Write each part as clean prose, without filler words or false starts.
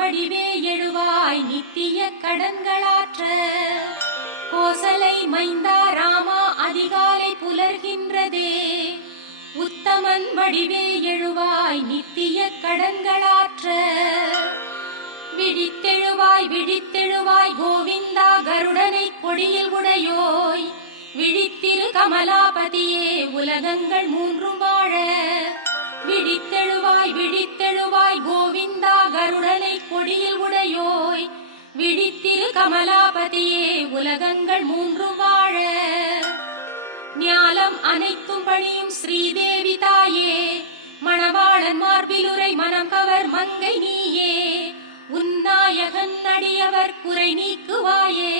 வடிவே எழுவாய் நித்திய கடன்களாற்ற. கோசலை மைந்தா ராமா அதிகாலை புலர்கின்றதே, உத்தமன் வடிவே எழுவாய் நித்திய கடன்களாற்ற. விழித்தெழுவாய் விழித்தெழுவாய் கோவிந்தா கருடனை கொடியில் உடையோய், விழித்திரு கமலாபதியே உலகங்கள் மூன்றும் வாழ. விழித்தெழுவாய் விழித்தெழுவாய் கோவிந்தா கருடனை கொடியில் உடையோய், விழித்திரு கமலாபதியே உலகங்கள் மூன்றும் வாழ. ஞாலம் அனைத்தும் பணியும் ஸ்ரீதேவி தாயே, மணவாளன் மார்பிலுரை மனம் கவர் மங்கை நீயே, உன்னாயகன் அடியவர் குறை நீக்குவாயே,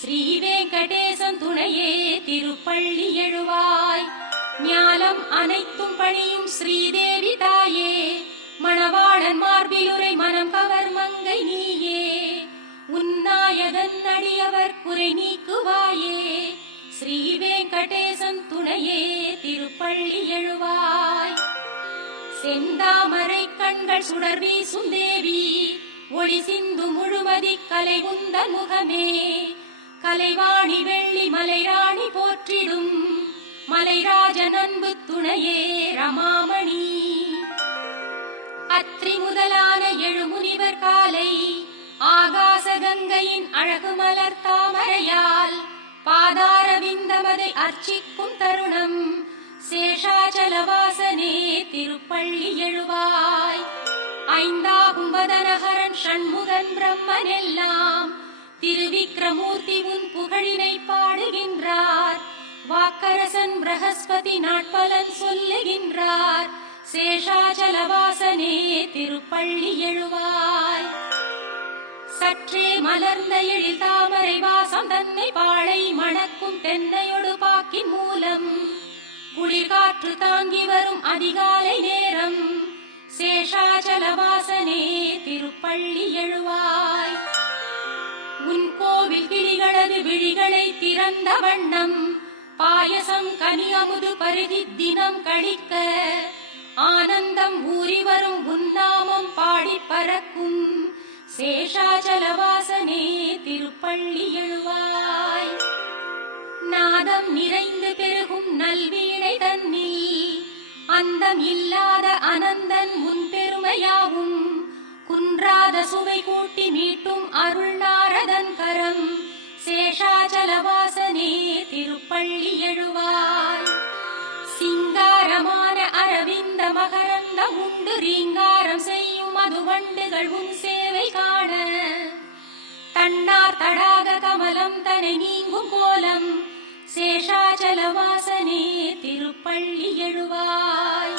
ஸ்ரீ வெங்கடேசன் துணையே திருப்பள்ளி எழுவாய். ஞாலம் அனைத்தும் பணியும் ஸ்ரீதேவி தாயே, மணவாளன் மார்பிலுரை மனம் கவர் மங்கை நீயே, உன்னாயகன் அடியவர் குறை நீக்குவாயே, ஸ்ரீ வெங்கடேசன் துணையே திருப்பள்ளி எழுவாய். செந்தாமரை கண்கள் சுடர் வீசும் தேவி, ஒளி சிந்து முழுமதி கலை உந்தன் முகமே, கலைவாணி வெள்ளி மலைராணி போற்றிடும், மலைராஜன் அன்பு துணையே ரமாமணி. அத்ரி முதலான எழுமுனிவர் காலை, ஆகாச கங்கையின் அழகு மலர் தாமரையால், பாதாரவிந்தமதை அர்ச்சிக்கும் தருணம், சேஷாச்சலவாசனே திருப்பள்ளி எழுவாய். ஐந்தாகும் வதனஹரன் ஷண்முகன் பிரம்மன் எல்லாம், திருவிக்ரமூர்த்தி உன் புகழினை பாடுகின்றார், வாக்கரசன் பிரகஸ்பதி நாட்பலன் சொல்லுகின்றார், சேஷாச்சலவாசனே திருப்பள்ளி எழுவாய். சற்றே மலர்ந்த எழில் தாமரை வாசம் தன்னை பாழை மணக்கும் தென்னையொடு பாக்கின் மூலம், குளிர் காற்று தாங்கி வரும் அதிகாலை நேரம், சேஷாச்சலவாசனே திருப்பள்ளி எழுவாய். உன் கோவில் கிளிகளது விழிகளை திறந்த வண்ணம், பாயசம் கனி அமுது பருகி தினம் கழிக்க, ஆனந்தம் ஊறி வரும் உன்னாமம் பாடி பறக்கும், சேஷாச்சலவாசனே திருப்பள்ளி எழுவாய். நாதம் நிறைந்து பெருகும் நல்வீணை தன்னில், அந்தம் இல்லாத அனந்தன் முன் பெருமையாவும், குன்றாத சுவை கூட்டி மீட்டும் அருள் நாரதன் கரம், சேஷாச்சலவாசனே திருப்பள்ளி எழுவாய். சிங்காரமான அரவிந்த மகரந்தம் உண்டு ரீங்காரம் செய்யும் மதுவண்டுகள் உன் சேவை காண, தன்னார் தடாக கமலம் தனை நீங்கும் கோலம், சேஷாச்சலவாசனே திருப்பள்ளி எழுவாய்.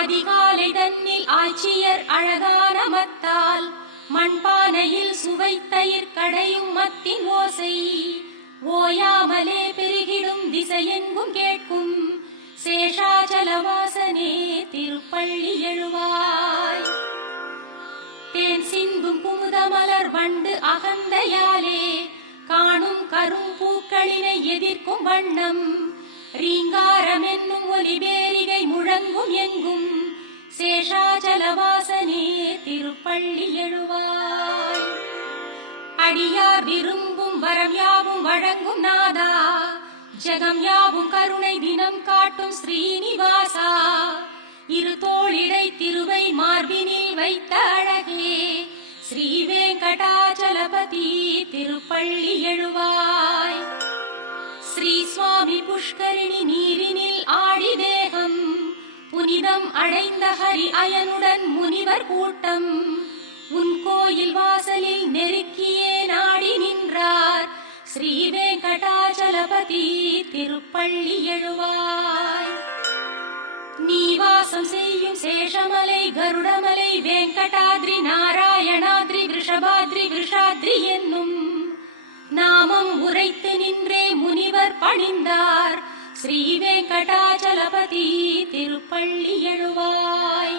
அதிகாலை தன்னில் ஆட்சியர் அழகான மத்தால், மண்பானையில் சுவைத்தயிர் கடையும் மத்தின் ஓசை, ஓயாமலே பெருகிடும் திசையெங்கும் கேட்கும், சேஷாச்சலவாசனே திருப்பள்ளி எழுவாய். தேன் சிந்தும் குமுதமலர் வண்டு அகந்தையாலே, காணும் கரும் பூக்களினை எதிர்க்கும் வண்ணம், ரீங்காரம் என்னும் ஒலிபேரிகை முழங்கும் எங்கும், சேஷாச்சலவாசனே திருப்பள்ளி எழுவாய். அடியார் விரும்பும் வரம் யாவும் வழங்கும் நாதா, ஜெகம் யாவும் கருணை தினம் காட்டும் ஸ்ரீனிவாசா, இரு தோளிடை திருவை மார்பினில் வைத்த அழகே, ஸ்ரீ வெங்கடாச்சலபதி திருப்பள்ளி எழுவாய். ஸ்ரீ சுவாமி புஷ்கரிணி நீரினில் ஆடி தேகம், புனிதம் அடைந்த ஹரி அயனுடன் முனிவர் கூட்டம், உன் கோயில் வாசலில் நெருக்கியே நாடி நின்றார், ஸ்ரீ வெங்கடாச்சலபதி திருப்பள்ளி எழுவாய். நீ வாசம் செய்யும் சேஷமலை கருடமலை வெங்கடாத்ரி நாராயணாத்ரி விஷபாத்ரி விஷாத்ரி என்னும் நாமம் உரைத்து நின்றே முனிவர் பணிந்தார், ஸ்ரீ வெங்கடாச்சலபதி திருப்பள்ளி எழுவாய்.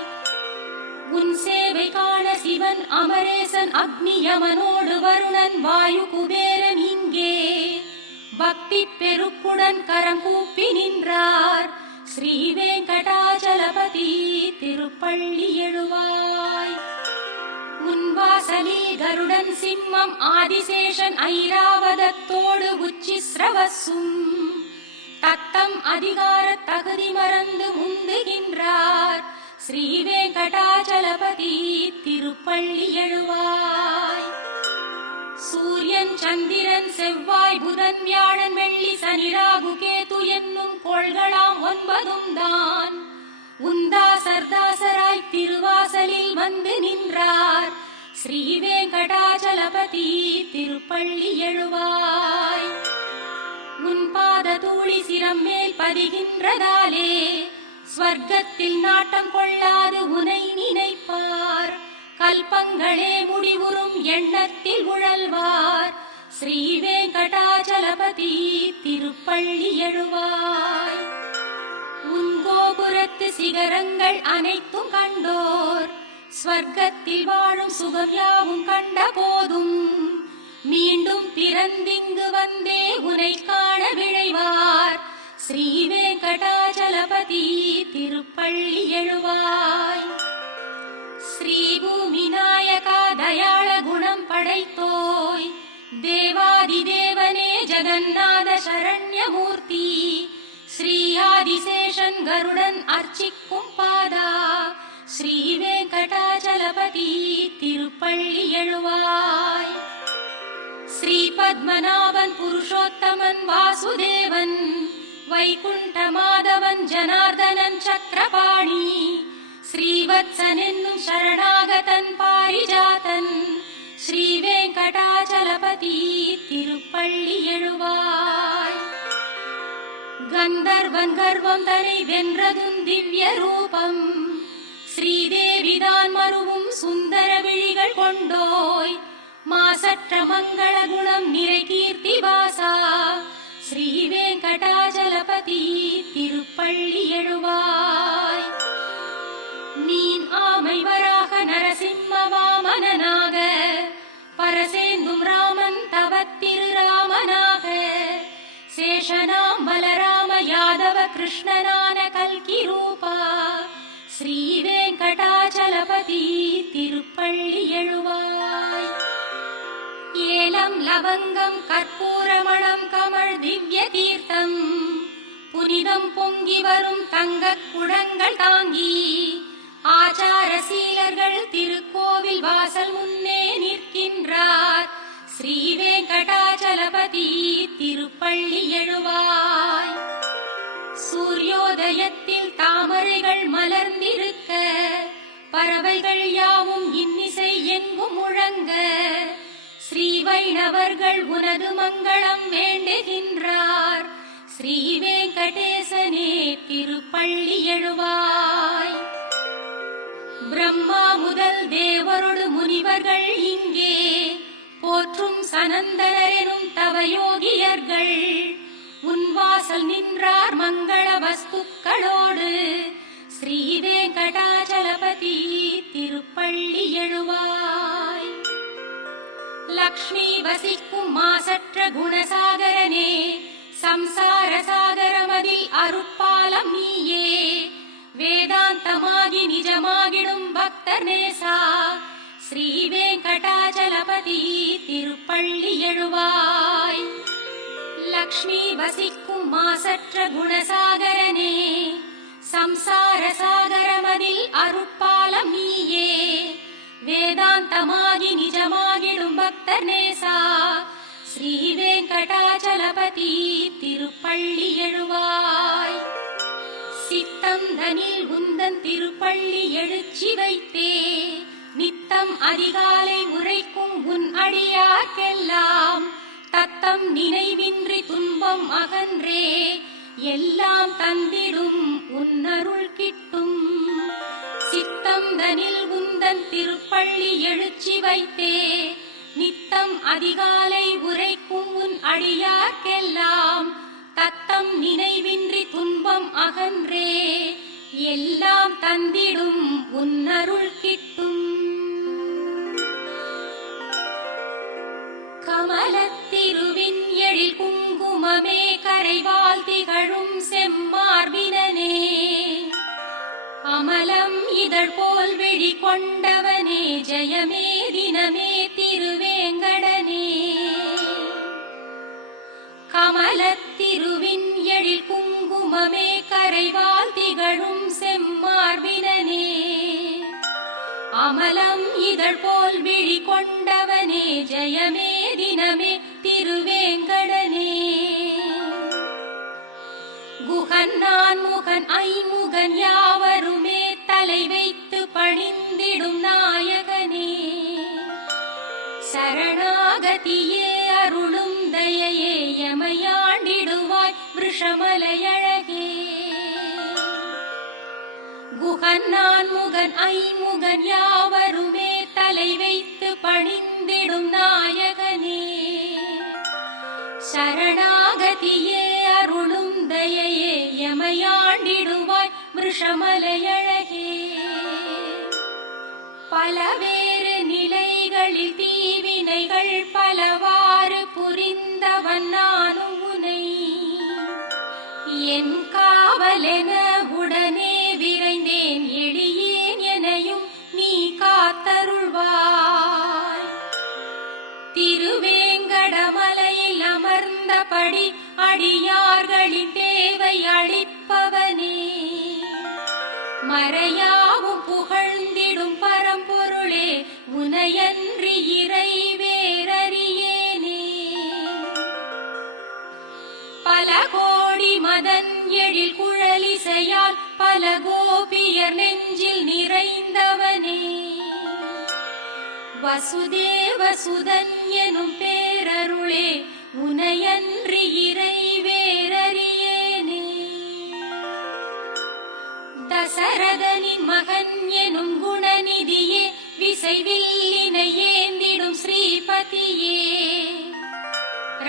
உன் சேவை காண சிவன் அமரேசன் அக்னி யமனோடு வருணன் வாயு குபேரன் இங்கே, பக்தி பெருக்குடன் கரம் கூப்பி நின்றார், ஸ்ரீ வெங்கடாச்சலபதி திருப்பள்ளி எழுவாய். முன்வாசலில் கருடன் சிம்மம் ஆதிசேஷன் ஐராவதத்தோடு உச்சிஸ்ரவசும் தத்தம் அதிகார தகுதி மறந்து முந்துகின்றார் ஸ்ரீ வெங்கடாச்சலபதி திருப்பள்ளி எழுவாய். சூரியன் சந்திரன் செவ்வாய் புதன் வியாழன் வெள்ளி சனி ராகு கேது என்னும் கோள்களாம் 9 தான் உந்தாசர்தாசராய் திருவாசலில் வந்து நின்றார் ஸ்ரீ வெங்கடாச்சலபதி திருப்பள்ளி எழுவாய். உன் பாத தூளி சிரம் மேல் பதிகின்றதாலே ஸ்வர்க்கத்தில் நாட்டம் கொள்ளாது உனை நினைப்பார் கல்பங்களே முடிவுறும் எண்ணத்தில் உழல்வார் ஸ்ரீ வெங்கடாச்சலபதி திருப்பள்ளி எழுவாய். உன் கோபுரத்து சிகரங்கள் அனைத்தும் கண்டோர் ஸ்வர்க்கத்தில் வாழும் சுகம் யாவும் கண்ட போதும் மீண்டும் பிறந்திங்கு வந்தே உனை காண விழைவார் ஸ்ரீ வெங்கடாச்சலபதி திருப்பள்ளி எழுவாய். ஸ்ரீ பூமி நாயகா தயாள குணம் படைத்தோய் தேவாதி தேவனே ஜெகநாத சரண்யமூர்த்தி ஸ்ரீ ஆதிசேஷன் கருடன் அர்ச்சிக்கும் பாதா ஸ்ரீ வெங்கடாச்சலபதி திருப்பள்ளி எழுவாய். ஸ்ரீ பத்மநாபன் புருஷோத்தமன் வாசுதேவன் வைகுண்ட மாதவன் ஜனார்தனன் சக்கரபாணி ஸ்ரீவத்சன் என்னும் சரணாகதன் பாரிஜாதன் ஸ்ரீ வெங்கடாச்சலபதி திருப்பள்ளி எழுவாய். கந்தர்வன் கர்வம் தனை வென்றதும் திவ்ய ரூபம் ஸ்ரீதேவிதான் மருவும் சுந்தர விழிகள் கொண்டோய் மாசற்ற மங்கள குணம் நிறை கீர்த்தி வாசா ஸ்ரீ வெங்கடாச்சலபதி திருப்பள்ளி எழுவாய். மீன் ஆமை வராக நரசிம்ம வாமனனாக பரசேந்தும் ராமன் தவத்திரு ராமனாக சேஷனாம் பலராம யாதவ கிருஷ்ணனான கல்கி ரூபா ஸ்ரீ வெங்கடாச்சலபதி திருப்பள்ளி எழுவாய். ஏலம் லவங்கம் கற்பூரமணம் கமழ் திவ்ய தீர்த்தம் புனிதம் பொங்கி வரும் தங்கக் குடங்கள் தாங்கி ஆச்சார சீலர்கள் திருக்கோவில் வாசல் முன்னே நிற்கின்றார் ஸ்ரீ வெங்கடாச்சலபதி திருப்பள்ளி எழுவாய். சூரியோதயத்தில் தாமரைகள் மலர்ந்திருக்க பறவைகள் யாவும் இன்னிசை எங்கும் முழங்க ஸ்ரீ வைணவர்கள் உனது மங்களம் வேண்டுகின்றார் ஸ்ரீ வெங்கடேசனே திருப்பள்ளி எழுவாய். பிரம்மா முதல் தேவரோடு முனிவர்கள் இங்கே போற்றும் சனந்தனரெனும் தவயோகியர்கள் உன் வாசல் நின்றார் மங்கள வஸ்துக்களோடு ஸ்ரீ வெங்கடாச்சலபதி திருப்பள்ளி எழுவாய். லக்ஷ்மி வசிக்கும் மாசற்ற குணசாகரனே சம்சார சாகரமதில் அருட்பாலம் நீயே வேதாந்தமாகி நிஜமாகிடும் பக்தர் நேசா ஸ்ரீ வெங்கடாச்சலபதி திருப்பள்ளி எழுவாய். லக்ஷ்மி வசிக்கும் மாசற்ற குணசாகரனே சம்சார சாகரமதில் அருட்பாலம் நீயே வேதாந்தமாகி நிஜமாகிடும் பக்தர் நேசா ஸ்ரீ வெங்கடாச்சலபதி திருப்பள்ளி எழுவாய். சித்தம் தனில் உந்தன் திருப்பள்ளி எழுச்சி வைத்தே நித்தம் அதிகாலை உரைக்கும் உன் அடியார்க்கெல்லாம் தத்தம் நினைவின்றி துன்பம் அகன்றே எல்லாம் தந்திடும் உன்னருள் கிட்டும். சித்தம் தனில் உந்தன் திருப்பள்ளி எழுச்சி வைத்தே நித்தம் அதிகாலை உரைக்கும் உன் அடியார்க்கெல்லாம் தத்தம் நினைவின்றி துன்பம் அகன்றே எல்லாம் தந்திடும் உன்னருள் கிட்டும். கமலத்திருவின் எழில் குங்குமமே கரைவால் திகழும் செம்மார்பினனே அமலம் இதழ் போல் விழி கொண்டவனே ஜெயமே தினமே திருவேங்கடனே. கமலத்திருவின் எழில் குங்குமமே கரைவால் திகழும் செம்மார்பினனே. அமலம் இதழ் போல் விழி கொண்டவனே ஜெயமே தினமே திருவேங்கடனே. குகன் நான் முகன் ஐமுகன் யாவருமே தலை வைத்து பணிந்திடும் நாயகனே. சரணாகதியே அருளும் தயையே எமையாண்டிடுவாய் விஷமலையழகே. குகன் நான் முகன் ஐமுகன் யாவருமே தலை வைத்து பணிந்திடும் நாயகனே. சரணாகதியே அருளும் தயையே எமையாண்டிடுவாய் விஷமலையழகே. பலவேறு நிலைகளில் தீவினைகள் பலவாறு புரிந்தவன் நானும் உனை. என் காவலென உடனே விரைந்தேன் எளியேன் எனையும் நீ காத்தருள்வாய். திருவேங்கடமலையில் அமர்ந்தபடி அடியார்களின் தேவை அளிப்பவனே. மறையாவும் புகழ்ந்திடும் பரம்பொருளே உனையன்றி இறை வேறறியேனே. பல கோடி மதன் எழில் குழலிசையால் பல கோபியர் நெஞ்சில் நிறைந்தவனே. வசுதேவ சுதன் எனும் பேரருளே உனையன்றி இறை வேறறியேனே. தசரதனின் மகன் எனும் குணநிதியே விசைவில்லினை ஏந்திடும் ஸ்ரீபதியே.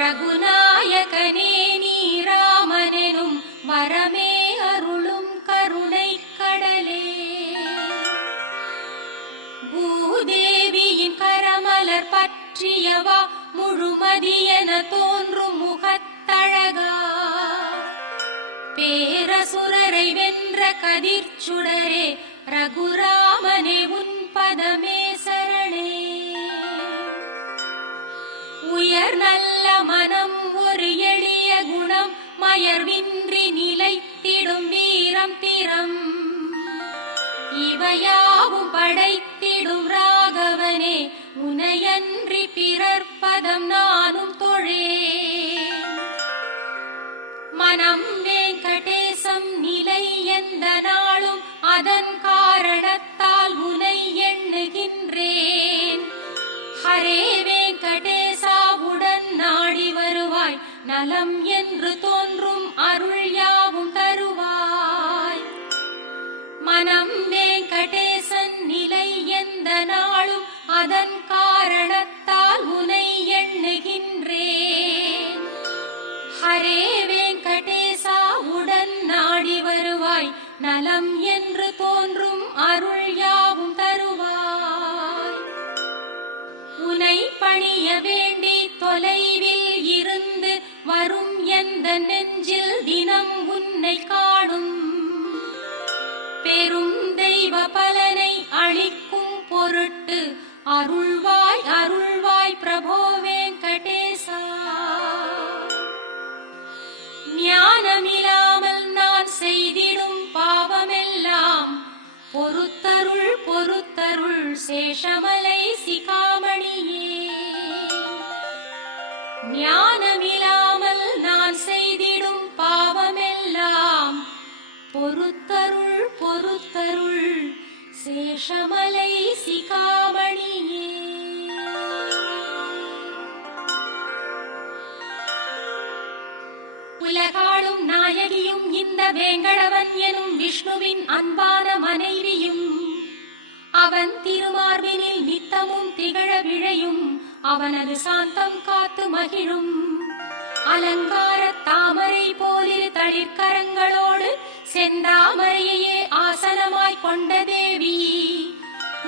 ரகுநாயகனே நீ ராமனெனும் வரமே அருளும் கருணை கடலே. பூதேவியின் கரமலர் பற்றியவா முழுமதியென தோன்றும் முகத்தழகா. பேரசுரரை வென்ற கதிர்ச்சுடரே ரகுராமனே உன் பதமே சரணே. உயர் நல்ல மனம் ஒரு எளிய குணம் மயர்வின்றி நிலைத்திடும் வீரம் திறம். இவையாவும் படைத்திடும் ராகவனே உனையன்றி பிறர்ப்பதம் நானும் தொழேன். மனம் வெங்கடேசம் நிலை எந்த நாளும் அதன் காரணத்தால் உனை எண்ணுகின்றேன். ஹரே வெங்கடேசாவுடன் நாடி வருவாய் நலம் என்று தோன்றும் அருள் யாவும் தருவாய். மனம் வெங்கடேசன் நிலை எந்த நாளும் அதன் காரணத்தால் உனை எண்ணுகின்றேன். ஹரே வெங்கடேசாவுடன் நாடி வருவாய் நலம் என்று தோன்றும் அருள் யாவும் தருவாய். உனை பணிய வேண்டி தொலைவில் இருந்து வரும் எந்த நெஞ்சில் தினம் உன்னை காணும். பெரும் தெய்வ பலனை அளிக்கும் பொருட்டு அருள்வாய் அருள்வாய் பிரபோ வெங்கடேசா. ஞானமில்லாமல் நான் செய்திடும் பாவமெல்லாம் பொறுத்தருள் பொறுத்தருள் சேஷமலை சிகாமணியே. ஞானமில்லாமல் நான் செய்திடும் பாவமெல்லாம் பொறுத்தருள் பொறுத்தருள் சேஷமலை சிகாமணியே. உலகாளும் நாயகியும் இந்த வேங்கடவன் எனும் விஷ்ணுவின் அன்பான மனைவியும். அவன் திருமார்பினில் நித்தமும் திகழ விழையும் அவனது சாந்தம் காத்து மகிழும். அலங்கார தாமரை போலிரு தளிர்கரங்களோடு செந்தாமரையே ஆசனமாய் கொண்ட தேவி.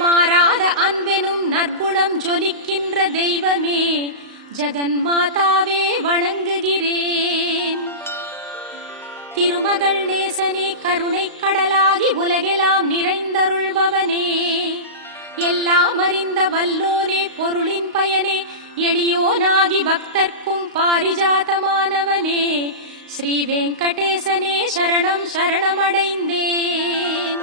மாறாத அன்பெனும் நற்குணம் ஜொலிக்கின்ற தெய்வமே ஜெகன் மாதாவே வணங்குகிறேன். திருமகள் நேசனே கருணை கடலாகி உலகெல்லாம் நிறைந்தருள்பவனே. எல்லா எல்லாம் அறிந்த வல்லோனே பொருளின் பயனே எளியோனாகி பக்தர்க்கும் பாரிஜாதமானவனே ஸ்ரீ வெங்கடேசனே சரணம் சரணமடைந்தேன்.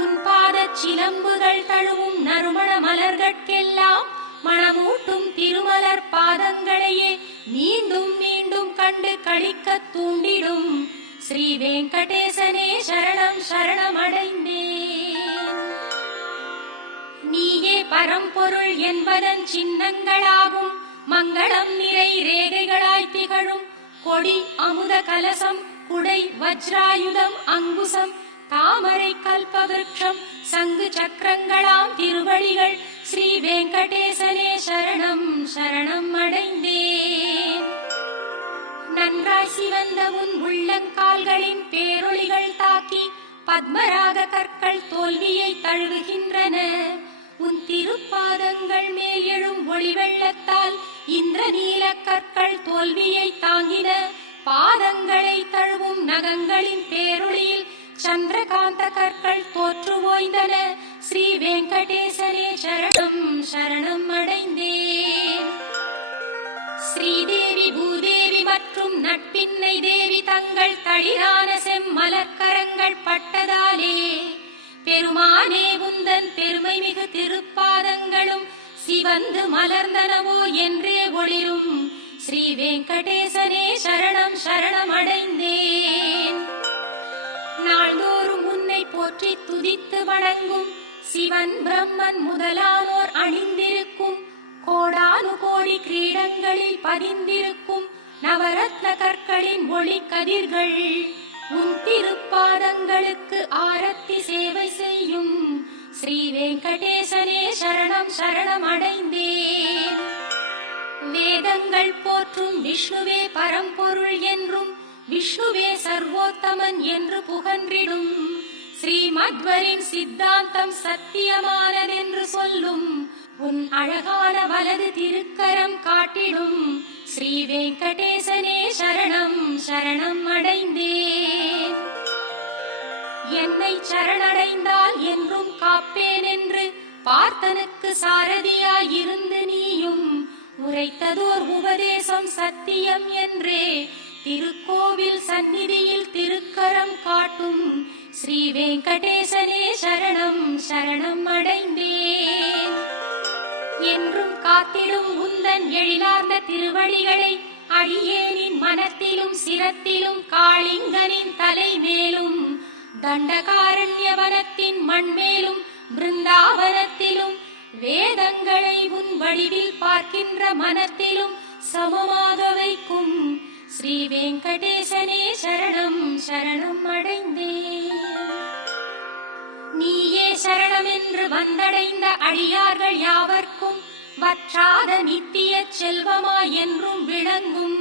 உன் பாதச் சிலம்புகள் தழுவும் நறுமண மலர்கட்கெல்லாம் மணமூட்டும் திருமலர் பாதங்களையே மீண்டும் மீண்டும் கண்டு களிக்கத் தூண்டிடும் ஸ்ரீ வெங்கடேசனே சரணம் சரணமடைந்தேன். நீயே பரம்பொருள் என்பதன் சின்னங்களாகும் மங்களம் நிறை ரேகைகளாய் திகழும் கொடி அமுத கலசம் குடை வஜ்ராயுதம் அங்குசம் தாமரை கல்பவிருட்சம் சங்கு சக்கரங்களாம் திருவடிகள் ஸ்ரீ வெங்கடேசனே சரணம் சரணம் அடைந்தேன். நன்றாய் சிவந்த உன் உள்ளங்கால்களின் பேரொளிகள் தாக்கி பத்மராக கற்கள் தோல்வியை தழுவுகின்றன. உன் திருப்பாதங்கள் மேல் எழும் ஒளி வெள்ளத்தால் இந்திரநீல கற்கள் தோல்வியை தாங்கின. பாதங்களை தழுவும் நகங்களின் பேரொளியில் சந்திரகாந்த கற்கள் தோற்று ஓய்ந்தன. ஸ்ரீ வெங்கடேசனே சரணம் சரணம் அடைந்தேன். ஸ்ரீதேவி பூதேவி மற்றும் நட்பின்னை தேவி தங்கள் தளிரான செம்மலர்கரங்கள் பட்டதாலே பெருமானே உந்தன் பெருமை மிகு திருப்பாதங்களும் சிவந்து மலர்ந்தனவோ என்றே ஒளிரும் ஸ்ரீ வெங்கடேசனே சரணம் சரணம் அடைந்தேன். நாள்தோறும் உன்னை போற்றி துதித்து வணங்கும் சிவன் பிரம்மன் முதலானோர் அணிந்திருக்கும் கோடானு கோடி கிரீடங்களில் பதிந்திருக்கும் நவரத்ன கற்களின் ஒளி கதிர்கள் உன் திருப்பாதங்களுக்கு ஆரத்தி சேவை செய்யும் ஸ்ரீ வெங்கடேசனே சரணம் சரணம் அடைந்தேன். வேதங்கள் போற்றும் விஷ்ணுவே பரம்பொருள் என்றும் விஷ்ணுவே சர்வோத்தமன் என்று புகன்றிடும் ஸ்ரீமத்வரின் சித்தாந்தம் சத்தியமானதென்று சொல்லும் உன் அழகான வலது திருக்கரம் காட்டிடும் ஸ்ரீ வெங்கடேசனே சரணம் சரணம் அடைந்தேன். என்னை சரணடைந்தால் என்றும் காப்பேன் என்று பார்த்தனுக்கு சாரதியாயிருந்து நீயும் உரைத்ததோர் உபதேசம் சத்தியம் என்றே திருக்கோவில் சந்நிதியில் திருக்கரம் காட்டும் ஸ்ரீ வெங்கடேசனே சரணம் சரணம் அடைந்தேன். என்றும் காத்திடும் உந்தன் எழிலார்ந்த திருவடிகளை அடியேனின் மனத்திலும் சிரத்திலும் காளிங்கனின் தலை மேலும் தண்டகாரண்யவனத்தின் மண்மேலும் பிருந்தாவனத்திலும் வேதங்களை உன் வடிவில் பார்க்கின்ற மனத்திலும் சமமாக வைக்கும் ஸ்ரீ வெங்கடேசனே சரணம் சரணம் அடைந்தேன். நீயே சரணம் என்று வந்தடைந்த அடியார்கள் யாவர்க்கும் வற்றாத நித்திய செல்வமாய் என்றும் விளங்கும்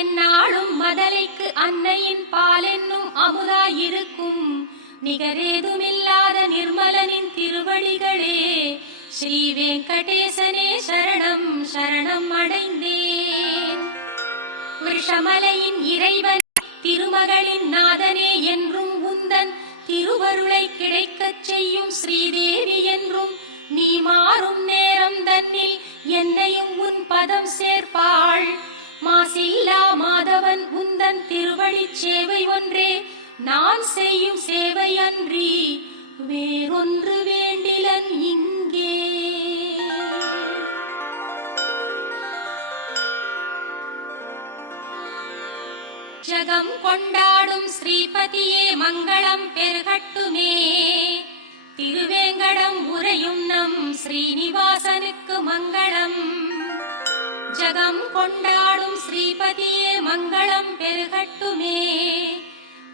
எந்நாளும் மதலைக்கு அன்னையின் பால் என்னும் அமுதாயிருக்கும் நிகரேதுமில்லாத நிர்மலனின் திருவடிகளே ஸ்ரீ வெங்கடேசனே சரணம் சரணம் அடைந்தேன். விஷமலையின் இறைவன் திருமகளின் நாதனே என்றும் உந்தன் திருவருளை கிடைக்கச் செய்யும் ஸ்ரீதேவி என்றும் நீ மாறும் நேரம் தன்னில் என்னையும் உன் பதம் சேர்ப்பாள். மாசில்லா மாதவன் உந்தன் திருவடி சேவை ஒன்றே நான் செய்யும் சேவை அன்றி வேறொன்று வேண்டிலன் இங்கே. ஜகம் கொண்டாடும் ஸ்ரீபதியே மங்களம் பெருகட்டுமே. திருவேங்கடம் உரையும் நம் ஸ்ரீனிவாசனுக்கு மங்களம். ஜகம் கொண்டாடும் ஸ்ரீபதியே மங்களம் பெருகட்டுமே.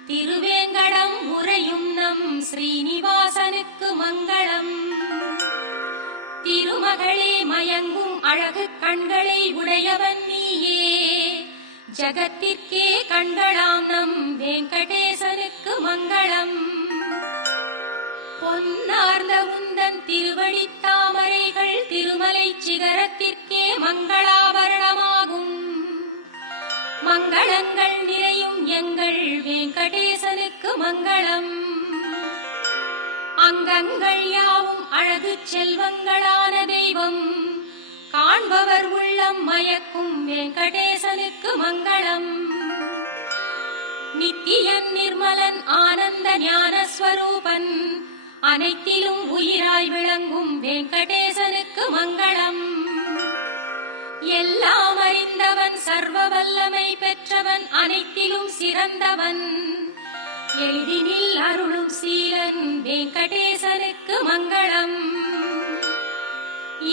திருவேங்கடம் உரையும் நம் ஸ்ரீனிவாசனுக்கு மங்களம். திருமகளே மயங்கும் அழகு கண்களை உடையவன் நீயே. ஜகத்திற்கே கண்களாம் நம் வெங்கடேசனுக்கு மங்களம். பொன்னார்ந்த உந்தன் திருவடி தாமரைகள் திருமலை சிகரத்திற்கே மங்களாபரணமாகும். மங்களங்கள் நிறையும் எங்கள் வெங்கடேசனுக்கு மங்களம். அங்கங்கள் யாவும் அழகு செல்வங்களான தெய்வம் காண்பவர் உள்ளம் மயக்கும் வெங்கடேசனுக்கு மங்களம். நித்தியன் நிர்மலன் ஆனந்த ஞானஸ்வரூபன் அனைத்திலும் உயிராய் விளங்கும் வெங்கடேசனுக்கு மங்களம். எல்லாம் அறிந்தவன் சர்வ வல்லமை பெற்றவன் அனைத்திலும் சிறந்தவன் எளிதினில் அருளும் சீலன் வெங்கடேசனுக்கு மங்களம்.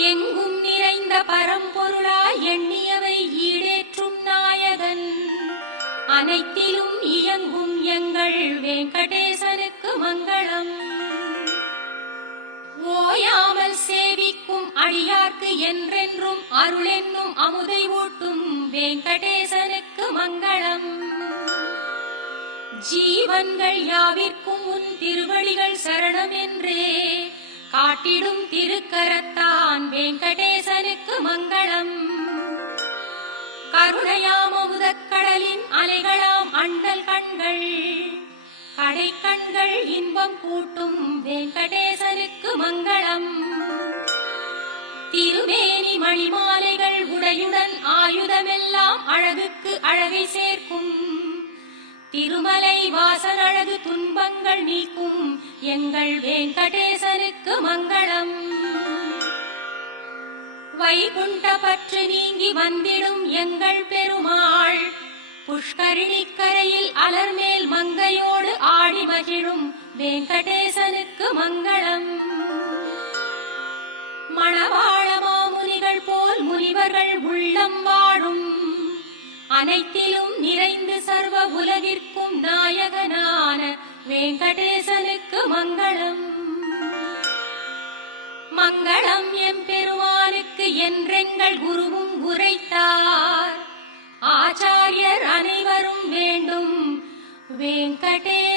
எங்கும் நிறைந்த பரம்பொருளாய் எண்ணியவை ஈடேற்றும் நாயகன் அனைத்திலும் இயங்கும் எங்கள் வெங்கடேசனுக்கு மங்களம். ஓயாமல் சேவிக்கும் அடியார்க்கு என்றென்றும் அருளென்னும் அமுதை ஊட்டும் வெங்கடேசனுக்கு மங்களம். ஜீவன்கள் யாவிற்கும் உன் திருவடிகள் சரணம் என்றே காட்டிடும் திருக்கரத்தான் வெங்கடேசனுக்கு மங்களம். கருணையாம் அமுதக்கடலின் அலைகளாம் அண்டல் கண்கள் கடைக்கண்கள் இன்பம் கூட்டும் வெங்கடேசனுக்கு மங்களம். திருமேனி மணிமாலைகள் உடையுடன் ஆயுதமெல்லாம் அழகுக்கு அழகை சேர்க்கும் திருமலை வாசன் அழகு துன்பங்கள் நீக்கும் எங்கள் வெங்கடேசனுக்கு மங்களம். வைகுண்ட பற்று நீங்கி வந்திடும் எங்கள் பெருமாள் புஷ்கரிணி கரையில் அலர்மேல் மங்கையோடு ஆடி மகிழும் வெங்கடேசனுக்கு மங்களம். மணவாள மாமுனிகள் போல் முனிவர்கள் உள்ளம் வாழும் அனைத்திலும் நிறைந்து சர்வ உலகிற்கும் நாயகனான வெங்கடேசனுக்கு மங்களம். மங்களம் எம்பெருமானுக்கு என்றெங்கள் குருவும் உரைத்தார் ஆச்சாரியர் அனைவரும் வேண்டும் வெங்கடேச